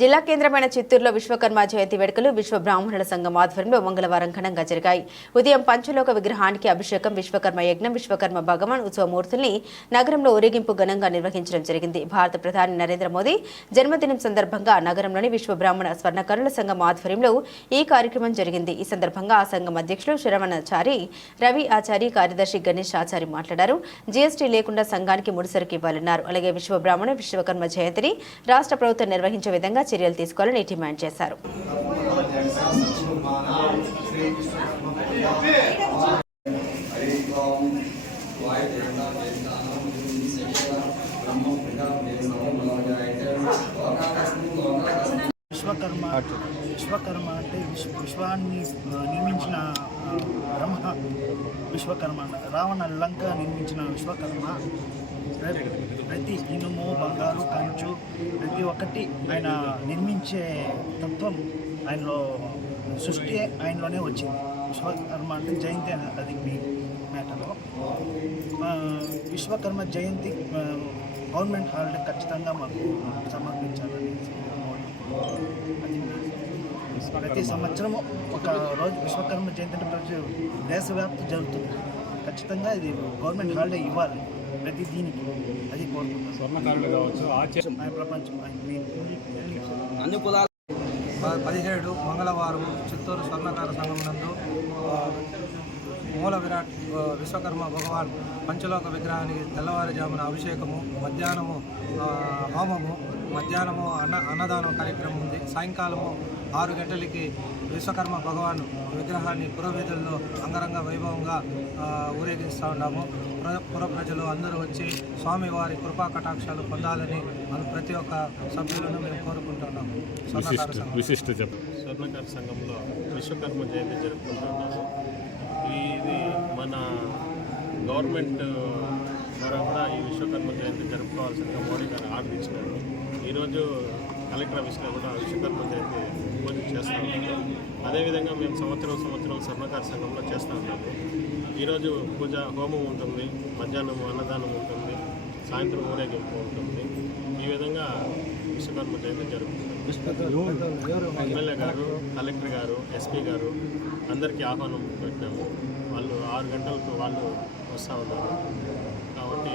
జిల్లా కేంద్రమైన చిత్తూరులో విశ్వకర్మ జయంతి వేడుకలు విశ్వ బ్రాహ్మణుల సంఘం ఆధ్వర్యంలో మంగళవారం ఘనంగా జరిగాయి. ఉదయం పంచలోక విగ్రహానికి అభిషేకం, విశ్వకర్మ యజ్ఞం, విశ్వకర్మ భగవాన్ ఉత్సవమూర్తుల్ని నగరంలో ఊరేగింపు ఘనంగా నిర్వహించడం జరిగింది. భారత ప్రధాని నరేంద్ర మోదీ జన్మదినం సందర్భంగా నగరంలోని విశ్వ బ్రాహ్మణ స్వర్ణకరుల సంఘం ఆధ్వర్యంలో ఈ కార్యక్రమం జరిగింది. ఈ సందర్భంగా ఆ సంఘం అధ్యక్షులు శరవణాచారి రవి ఆచారి, కార్యదర్శి గణేష్ ఆచారి మాట్లాడారు. జీఎస్టీ లేకుండా సంఘానికి ముడిసరుకు ఇవ్వాలన్నారు. అలాగే విశ్వ బ్రాహ్మణ విశ్వకర్మ జయంతిని రాష్ట్ర ప్రభుత్వం నిర్వహించే విధంగా చర్యలు తీసుకోవాలని డిమాండ్ చేశారు. విశ్వకర్మ అంటే విశ్వాన్ని నిర్మించిన బ్రహ్మ విశ్వకర్మ. రావణ లంక నిర్మించిన విశ్వకర్మ. ప్రతి ఇనుము, బంగారు, కంచు ప్రతి ఒక్కటి ఆయన నిర్మించే తత్వం ఆయనలో, సృష్టి ఆయనలోనే వచ్చింది. విశ్వకర్మ అంటే జయంతి అది మీ మ్యాటర్లో. విశ్వకర్మ జయంతి గవర్నమెంట్ హాలిడే ఖచ్చితంగా మాకు సమర్పించాలని ప్రతి సంవత్సరము ఒక రోజు విశ్వకర్మ జయంతి అంటే ప్రతి దేశవ్యాప్తి జరుగుతుంది. ఖచ్చితంగా ఇది గవర్నమెంట్ హాలిడే ఇవ్వాలి ప్రతి దీనికి. అది కోరుకుంటున్నాం. స్వర్ణకారులు కావచ్చు, ప్రపంచం అన్ని కులాలు 17 మంగళవారం చిత్తూరు స్వర్ణకార సంఘం నందు మూల విరాట్ విశ్వకర్మ భగవాన్ పంచలోక విగ్రహానికి తెల్లవారుజామున అభిషేకము, మధ్యాహ్నము హోమము, మధ్యాహ్నము అన్నదానం కార్యక్రమం ఉంది. సాయంకాలము 6 గంటలకి విశ్వకర్మ భగవాన్ విగ్రహాన్ని పురవీధుల్లో అంగరంగ వైభవంగా ఊరేగిస్తూ ఉన్నాము. పుర ప్రజలు అందరూ వచ్చి స్వామివారి కృపా కటాక్షాలు పొందాలని ప్రతి ఒక్క సభ్యులను మేము కోరుకుంటున్నాము. స్వర్ణకార సంఘంలో విశ్వకర్మ జయంతి జరుపుకుంటున్నాము. ఇది మన గవర్నమెంట్ ద్వారా కూడా ఈ విశ్వకర్మ జయంతి జరుపుకోవాల్సిందిగా మోడీ గారు ఆర్డర్ ఇచ్చినారు. ఈరోజు కలెక్టర్ ఆఫీస్లో కూడా విశ్వకర్మ జయంతి పూజ చేస్తూ ఉన్నాము. అదేవిధంగా మేము సంవత్సరం స్వర్ణకార సంఘంలో చేస్తూ ఉన్నాము. ఈరోజు పూజ హోమం ఉంటుంది, మధ్యాహ్నం అన్నదానం ఉంటుంది, సాయంత్రం ఊరేగింపు ఉంటుంది. ఈ విధంగా విశ్వకర్మ జయంతి జరుగుతుంది. ఎమ్మెల్యే గారు, కలెక్టర్ గారు, ఎస్పీ గారు అందరికీ ఆహ్వానం పెట్టినాము. వాళ్ళు 6 గంటలకు వాళ్ళు వస్తూ ఉన్నారు. కాబట్టి